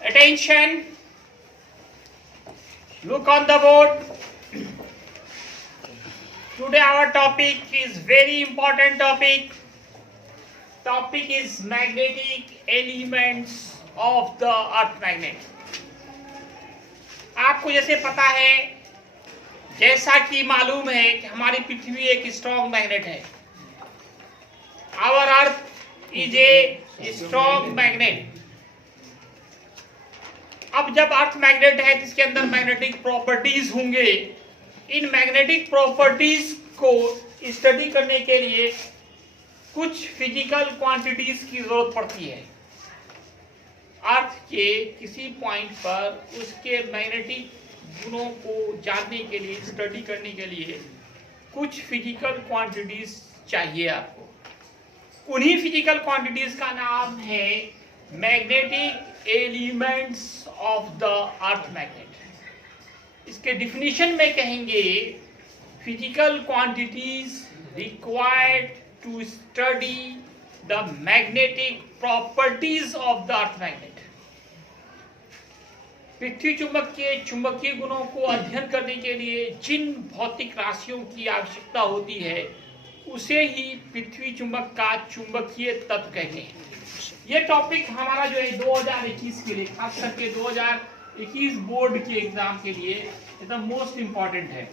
Attention, look on the board. Today our topic is very important topic. Topic is magnetic elements of the earth magnet. आपको जैसे पता है, जैसा कि मालूम है कि हमारी पृथ्वी एक स्ट्रॉन्ग मैग्नेट है. Our earth is a strong magnet. अब जब अर्थ मैग्नेट है तो इसके अंदर मैग्नेटिक प्रॉपर्टीज होंगे. इन मैग्नेटिक प्रॉपर्टीज को स्टडी करने के लिए कुछ फिजिकल क्वांटिटीज की जरूरत पड़ती है. अर्थ के किसी पॉइंट पर उसके मैग्नेटिक गुणों को जानने के लिए, स्टडी करने के लिए कुछ फिजिकल क्वांटिटीज चाहिए आपको. उन्हीं फिजिकल क्वांटिटीज का नाम है magnetic elements of the earth magnet. इसके डिफिनीशन में कहेंगे physical quantities required to study the magnetic properties of the earth magnet. पृथ्वी चुंबक के चुंबकीय गुणों को अध्ययन करने के लिए जिन भौतिक राशियों की आवश्यकता होती है उसे ही पृथ्वी चुंबक का चुंबकीय तत्व कहते हैं. ये टॉपिक हमारा जो है 2021 के लिए, खास करके 2021 बोर्ड के एग्जाम के लिए एकदम मोस्ट इम्पॉर्टेंट है.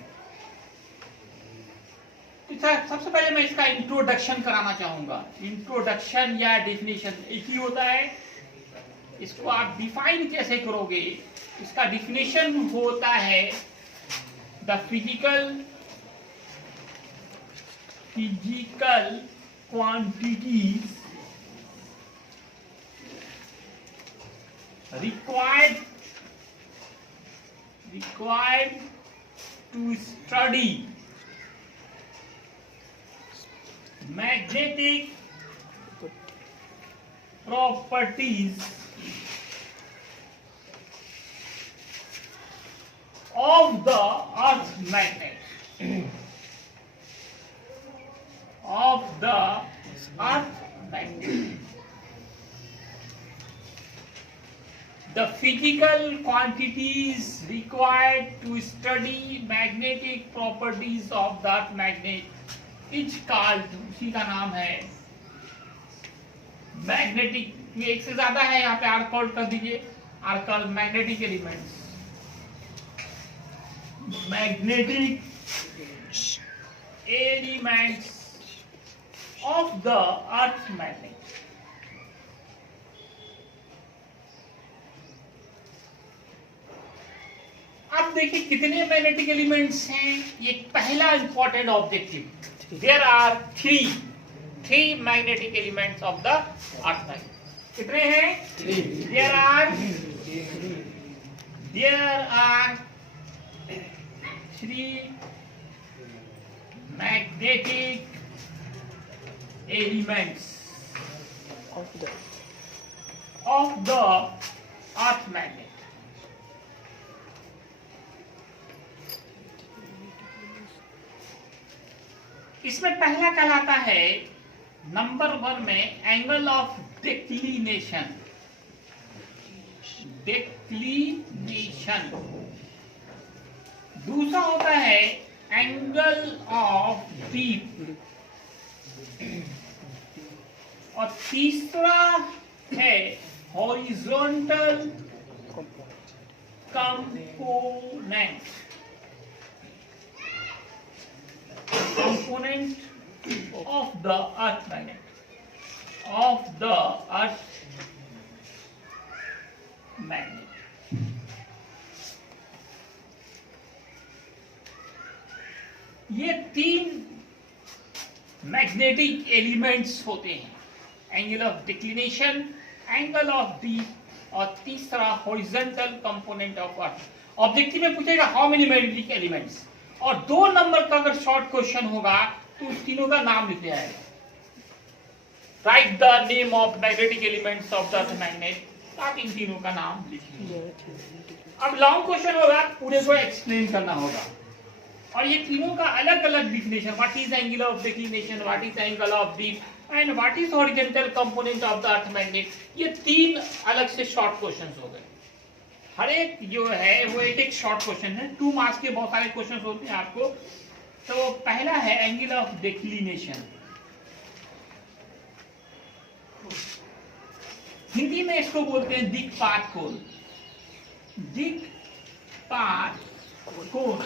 सबसे पहले मैं इसका इंट्रोडक्शन कराना चाहूंगा. इंट्रोडक्शन या डेफिनेशन एक ही होता है. इसको आप डिफाइन कैसे करोगे? इसका डिफिनेशन होता है the physical quantities required to study magnetic properties of the earth magnet. Of the earth magnet. The physical quantities required to study magnetic properties of the earth magnet is called, उसी का नाम है magnetic. एक से ज्यादा है, यहाँ पे आर कॉल्ड कर दीजिए. Are called magnetic elements. Magnetic elements of the earth magnet. अब देखिए कितने मैग्नेटिक एलिमेंट्स हैं. ये पहला important objective. There are three magnetic elements of the earth magnet. कितने हैं? There are three magnetic elements of the earth magnet. इसमें पहला कहलाता है नंबर 1 में एंगल ऑफ डिक्लिनेशन. दूसरा होता है एंगल ऑफ डीप. और तीसरा है horizontal component of the earth magnet. ये तीन मैग्नेटिक एलिमेंट्स होते हैं. Angle of declination, angle of deep और तीसरा horizontal component of earth. Objective में पूछेगा हाउ मेनी मैग्नेटिक एलिमेंट्स, और 2 नंबर का अगर शॉर्ट क्वेश्चन होगा तो उस तीनों का नाम लिख दिया है. Right the name of magnetic elements of the earth magnet. आप इन तीनों का नाम लिखिए. अब लॉन्ग क्वेश्चन होगा, पूरे को एक्सप्लेन करना होगा. और ये तीनों का अलग अलग definition, what is angle of declination, what is angle of deep, and what is horizontal component of the earth magnet. ये 3 अलग से शॉर्ट क्वेश्चंस हो गए। हर एक जो है वो एक एक शॉर्ट क्वेश्चन है। 2 मार्क्स के बहुत सारे क्वेश्चंस होते हैं आपको। तो पहला है एंगल ऑफ डिक्लिनेशन। हिंदी में इसको बोलते हैं दिक्पात कोण। दिक्पात कोण,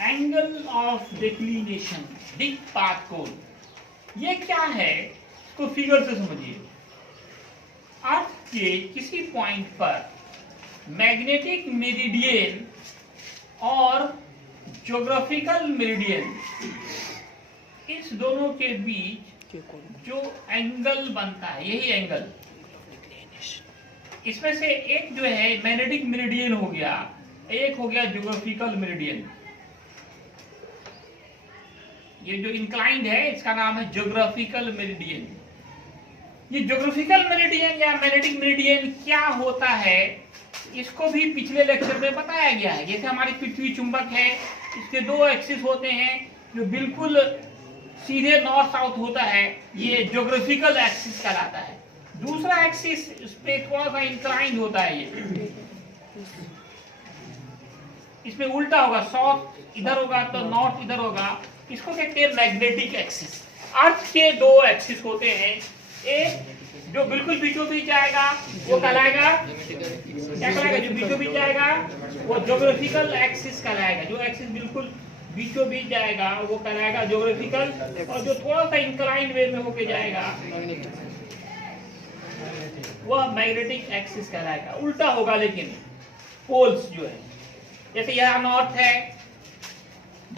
एंगल ऑफ डिक्लिनेशन, दिक्पात कोण। ये क्या है इसको फिगर से समझिए। अर्थ के किसी पॉइंट पर मैग्नेटिक मेरिडियन और ज्योग्राफिकल मेरिडियन, इस दोनों के बीच जो एंगल बनता है, यही एंगल, इसमें से एक जो है मैग्नेटिक मेरिडियन हो गया, एक हो गया ज्योग्राफिकल मेरिडियन। ये जो इंक्लाइंड है इसका नाम है ज्योग्राफिकल मेरिडियन। ये ज्योग्राफिकल मेरिडियन या मैग्नेटिक मेरिडियन क्या होता है इसको भी पिछले लेक्चर में बताया गया है। जैसे हमारी पृथ्वी चुंबक है, इसके 2 एक्सिस होते हैं जो बिल्कुल सीधे नॉर्थ साउथ होता है, ये ज्योग्राफिकल एक्सिस कहलाता है। दूसरा एक्सिस इस पे थोड़ा सा इंक्लाइंड होता है, ये इसमें उल्टा होगा, साउथ इधर होगा तो नॉर्थ इधर होगा। इसको कहते हैं मैग्नेटिक एक्सिस। अर्थ के 2 एक्सिस होते हैं, एक जो बिल्कुल बीचों बीच जाएगा वो कहलाएगा, क्या कहलाएगा, जो बीचों बीच जाएगा वो ज्योग्राफिकल एक्सिस कहलाएगा। जो एक्सिस बिल्कुल बीचों बीच जाएगा वो कहलाएगा ज्योग्राफिकल, और जो थोड़ा सा इंक्लाइंड वे में होके जाएगा वह मैग्नेटिक एक्सिस कहलाएगा। उल्टा होगा लेकिन पोल्स जो है, जैसे यहाँ नॉर्थ है,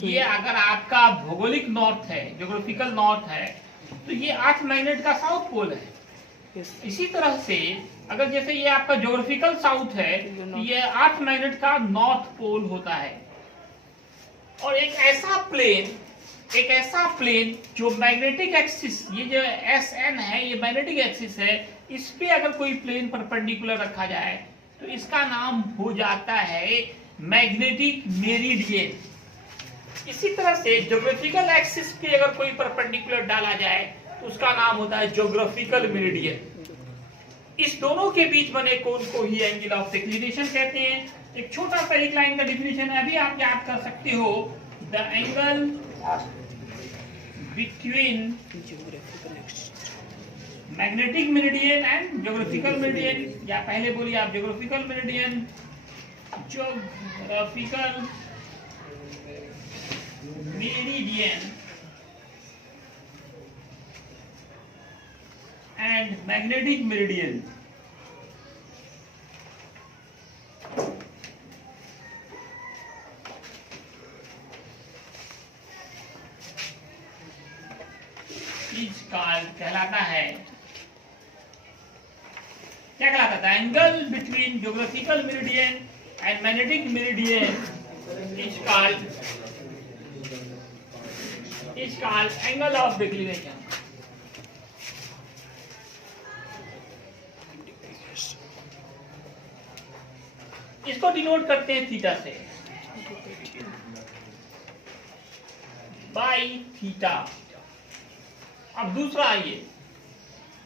ये अगर आपका भौगोलिक नॉर्थ है, ज्योग्राफिकल नॉर्थ है, तो ये अर्थ मैग्नेट का साउथ पोल है। इसी तरह से अगर जैसे ये आपका ज्योग्राफिकल साउथ है तो ये अर्थ मैग्नेट का नॉर्थ पोल होता है। और एक ऐसा प्लेन जो मैग्नेटिक एक्सिस, ये जो SN है ये मैग्नेटिक एक्सिस है, इस पे अगर कोई प्लेन परपेंडिकुलर रखा जाए तो इसका नाम हो जाता है मैग्नेटिक मेरिडियन। इसी तरह से ज्योग्राफिकल एक्सिस पे अगर कोई परपेंडिकुलर डाला जाए तो उसका नाम होता है ज्योग्राफिकल मेरिडियन। इस दोनों के बीच बने कोण को ही एंगल ऑफ डिक्लिनेशन कहते हैं। एक छोटा सा एक लाइन का डिफिनेशन है, अभी आप याद कर सकते हो, the angle between magnetic meridian and geographical meridian, या पहले बोलिए आप geographical meridian, geographical meridian and magnetic meridian। इस काल कहलाता है, क्या कहलाता था, angle between geographical meridian and magnetic meridian is called angle of declination. इसको डिनोट करते हैं थीटा से, बाई थीटा। अब दूसरा आइए,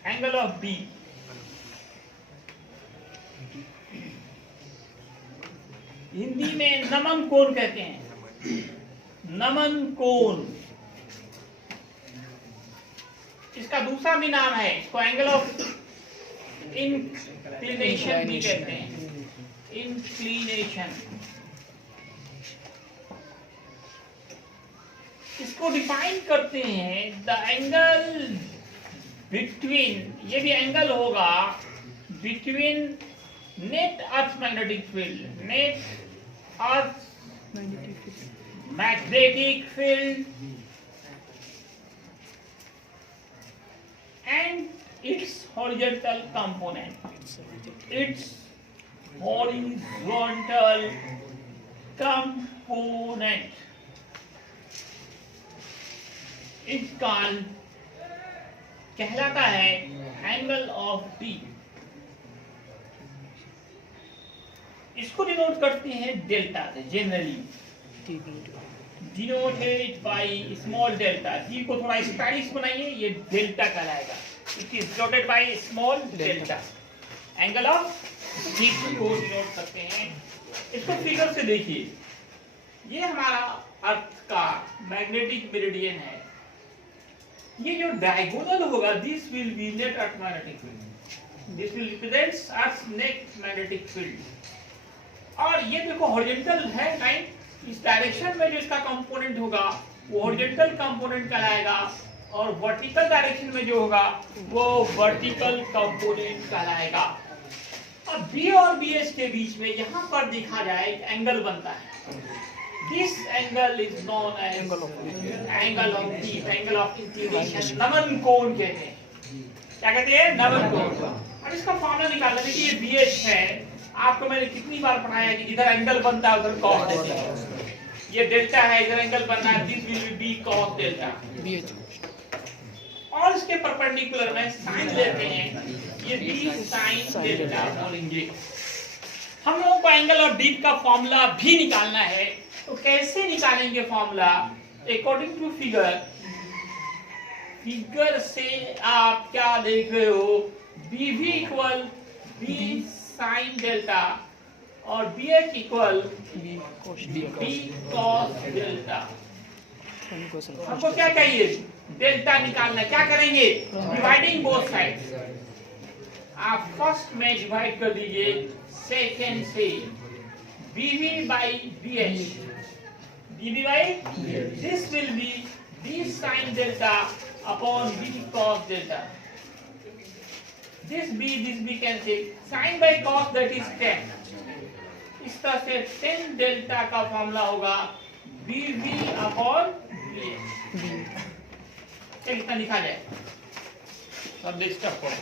एंगल ऑफ बी। हिंदी में नमन कोण कहते हैं, नमन कोण। इसका दूसरा भी नाम है, इसको एंगल ऑफ इंक्लिनेशन भी कहते हैं, इंक्लिनेशन। इसको डिफाइन करते हैं, द एंगल बिटवीन, ये भी एंगल होगा, between net earth magnetic field, net earth magnetic field and its horizontal component, its horizontal component is called, कहलाता है एंगल ऑफ डी। इसको डिनोट करते हैं डेल्टा से, generally denoted by small delta. जी को थोड़ा स्टाइलिश बनाइए, ये डेल्टा कहलाएगा। It is denoted by small delta. Angle of theta को डिनोट करते हैं। इसको फिगर से देखिए, ये हमारा अर्थ का मैग्नेटिक मेरिडियन है। ये जो डायगोनल होगा, this will be net earth magnetic field, this will represents earth net magnetic field. और ये देखो हॉरिजॉन्टल है लाइन, इस डायरेक्शन में जो इसका कंपोनेंट होगा वो हॉरिजॉन्टल कंपोनेंट कहलाएगा, और वर्टिकल डायरेक्शन में जो होगा वो वर्टिकल कंपोनेंट कहलाएगा। अब बी और बी एच के बीच में यहाँ पर देखा जाए एक एंगल बनता है। This angle is known as angle of theta, angle of inclination, नमन कोण कहते हैं। क्या कहते हैं? नमन कोण। और इसका फॉर्मूला निकालना है कि ये BH है। आपको मैंने कितनी बार पढ़ाया कि इधर एंगल बनता है उधर cos देते हैं। ये डेल्टा है, इधर एंगल बनना है, this will be cos delta. और इसके परपेंडिकुलर में साइन लेते हैं, ये b sin डेल्टा बोलेंगे। हम लोगों को एंगल ऑफ डीप का फॉर्मूला भी निकालना है, तो कैसे निकालेंगे फॉर्मूला? अकॉर्डिंग टू फिगर से आप क्या देख रहे हो? B V equal B sine delta और B H equal B cos delta. हमको क्या चाहिए? डेल्टा निकालना। क्या करेंगे? Dividing both sides. आप फर्स्ट में डिवाइड कर दीजिए सेकेंड से, BV by BH, BV by BH. This will be B sin delta upon B cos delta. This B cancel. Sin by cos that is 10. इस तरह से 10 डेल्टा का formula होगा BV upon BH। चलिए इतना लिखा जाए, सब डिस्टर्ब करो।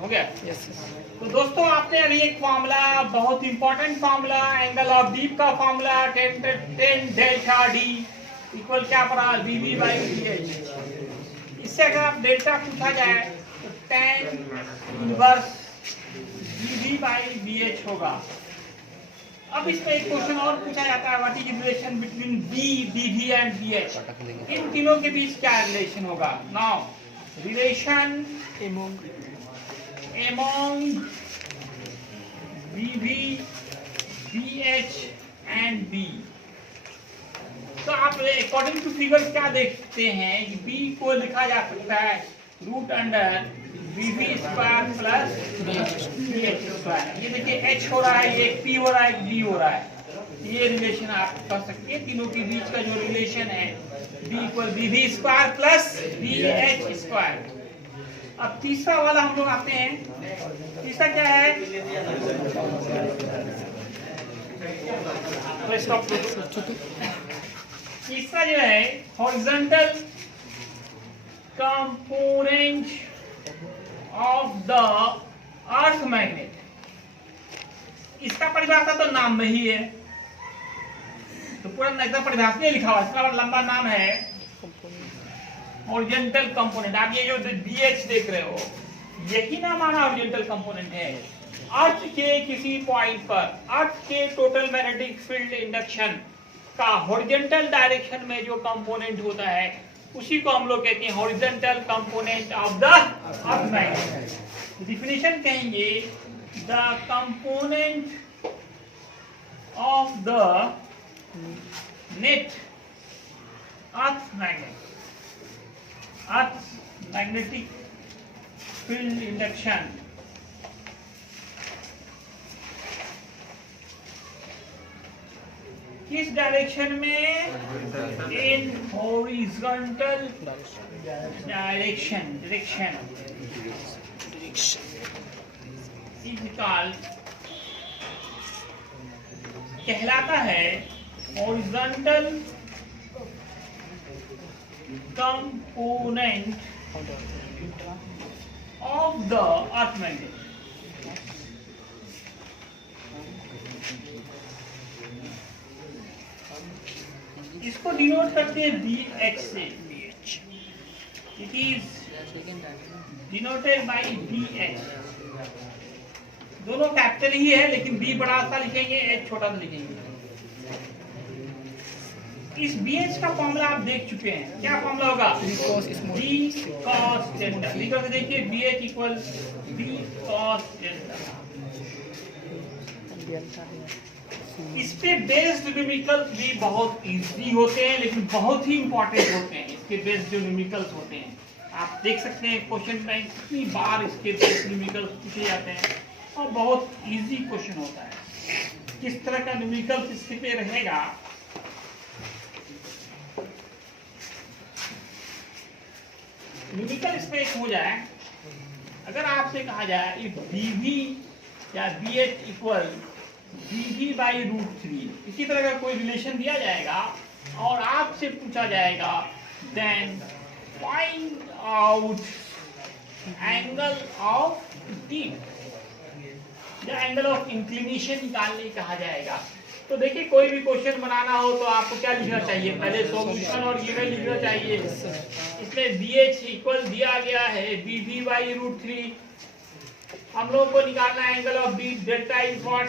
हो गया? yes. तो दोस्तों आपने अभी एक फॉर्मूला, बहुत important formula, angle of deep का फॉर्मूला 10 डेल्टा डी इक्वल क्या पड़ा? BV by BH। इससे अगर आप डेल्टा पूछा जाए तो 10 इनवर्स BV by BH होगा। अब इसमें एक क्वेश्चन और पूछा जाता है, what is relation between B, BV and BH? इन तीनों के बीच क्या रिलेशन होगा? Now relation among BV, BH and B। तो आप अकॉर्डिंग टू फिगर क्या देखते हैं कि B को लिखा जा सकता है root under BV square plus BH square. ये देखिए H हो रहा है, ये P हो रहा है, एक B हो रहा है। ये रिलेशन आप कर सकते हैं। तीनों के बीच का जो रिलेशन है B equal BV square plus BH square. अब तीसरा वाला हम लोग आते हैं। तीसरा क्या है? तीसरा जो है horizontal component of the earth magnet. इसका परिभाषा तो नाम में ही है, तो पूरा एकदम परिभाषा नहीं लिखा हुआ, इसका लंबा नाम है हॉरिजॉन्टल कंपोनेंट। आप ये जो BH देख रहे हो, यही नाम आना हॉरिजॉन्टल कंपोनेंट है। अर्थ के किसी पॉइंट पर अर्थ के टोटल मैग्नेटिक फील्ड इंडक्शन का हॉरिजॉन्टल डायरेक्शन में जो कंपोनेंट होता है उसी को हम लोग कहते हैं horizontal component of the earth magnet. Definition कहेंगे the component of the net earth magnet, earth magnetic field induction किस डायरेक्शन में? इन हॉरिजॉन्टल डायरेक्शन कहलाता है horizontal component of the earth magnet। इसको डिनोट करते हैं BH से। It is denoted by BH। दोनों कैपिटल ही है लेकिन B बड़ा सा लिखेंगे, H छोटा सा लिखेंगे। इस BH का फॉर्मूला आप देख चुके हैं, क्या फॉर्मूला होगा? B cos delta. लिखो तो देखिए BH equal B cos delta. इस पे बेस्ड न्यूमेरिकल्स भी बहुत इजी होते हैं, लेकिन बहुत ही इंपॉर्टेंट होते हैं। इसके बेस्ड जो न्यूमेरिकल्स होते हैं, आप देख सकते हैं क्वेश्चन में कितनी बार इसके बेस्ड न्यूमेरिकल्स पूछे जाते हैं और बहुत इजी क्वेश्चन होता है। किस तरह का न्यूमेरिकल्स इसके पे रहेगा, न्यूमेरिकल इस पे एक हो जाए, अगर आपसे कहा जाए इफ BV या BH इक्वल BV बाई √3, इसी तरह का कोई रिलेशन दिया जाएगा और आपसे पूछा जाएगा then find out angle of D या एंगल ऑफ इंक्लिनेशन निकालने कहा जाएगा। तो देखिए कोई भी क्वेश्चन बनाना हो तो आपको क्या लिखना चाहिए? पहले सॉल्यूशन और गिवन लिखना चाहिए। इसमें BH इक्वल दिया गया है BV बाई √3, हम लोगों को निकालना है angle of B, delta is what?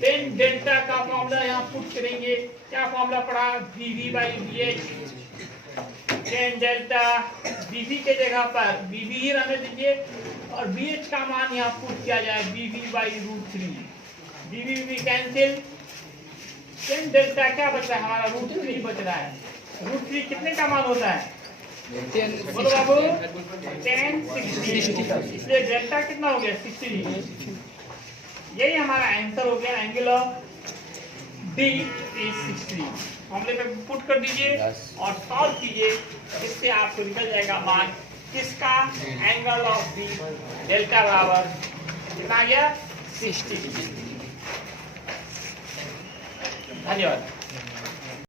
Tan delta का फॉर्मूला यहाँ पुट करेंगे। क्या फॉर्मूला पड़ा? BV by BH। Tan delta BV के जगह पर BV ही रहने दीजिए और BH का मान यहाँ पुट किया जाए BV by √3। BV cancel, tan delta क्या बचा है हमारा? √3 बच रहा है। √3 कितने का मान होता है? बोलो बाबू, 10 60। इसलिए डेल्टा कितना हो गया? 60। यही हमारा आंसर हो गया। Angle of D is 60। फॉर्मूले पे पुट कर दीजिए और सॉल्व कीजिए, इससे आपको निकल जाएगा मान किसका? एंगल ऑफ D डेल्टा बराबर कितना आ गया? 60। धन्यवाद।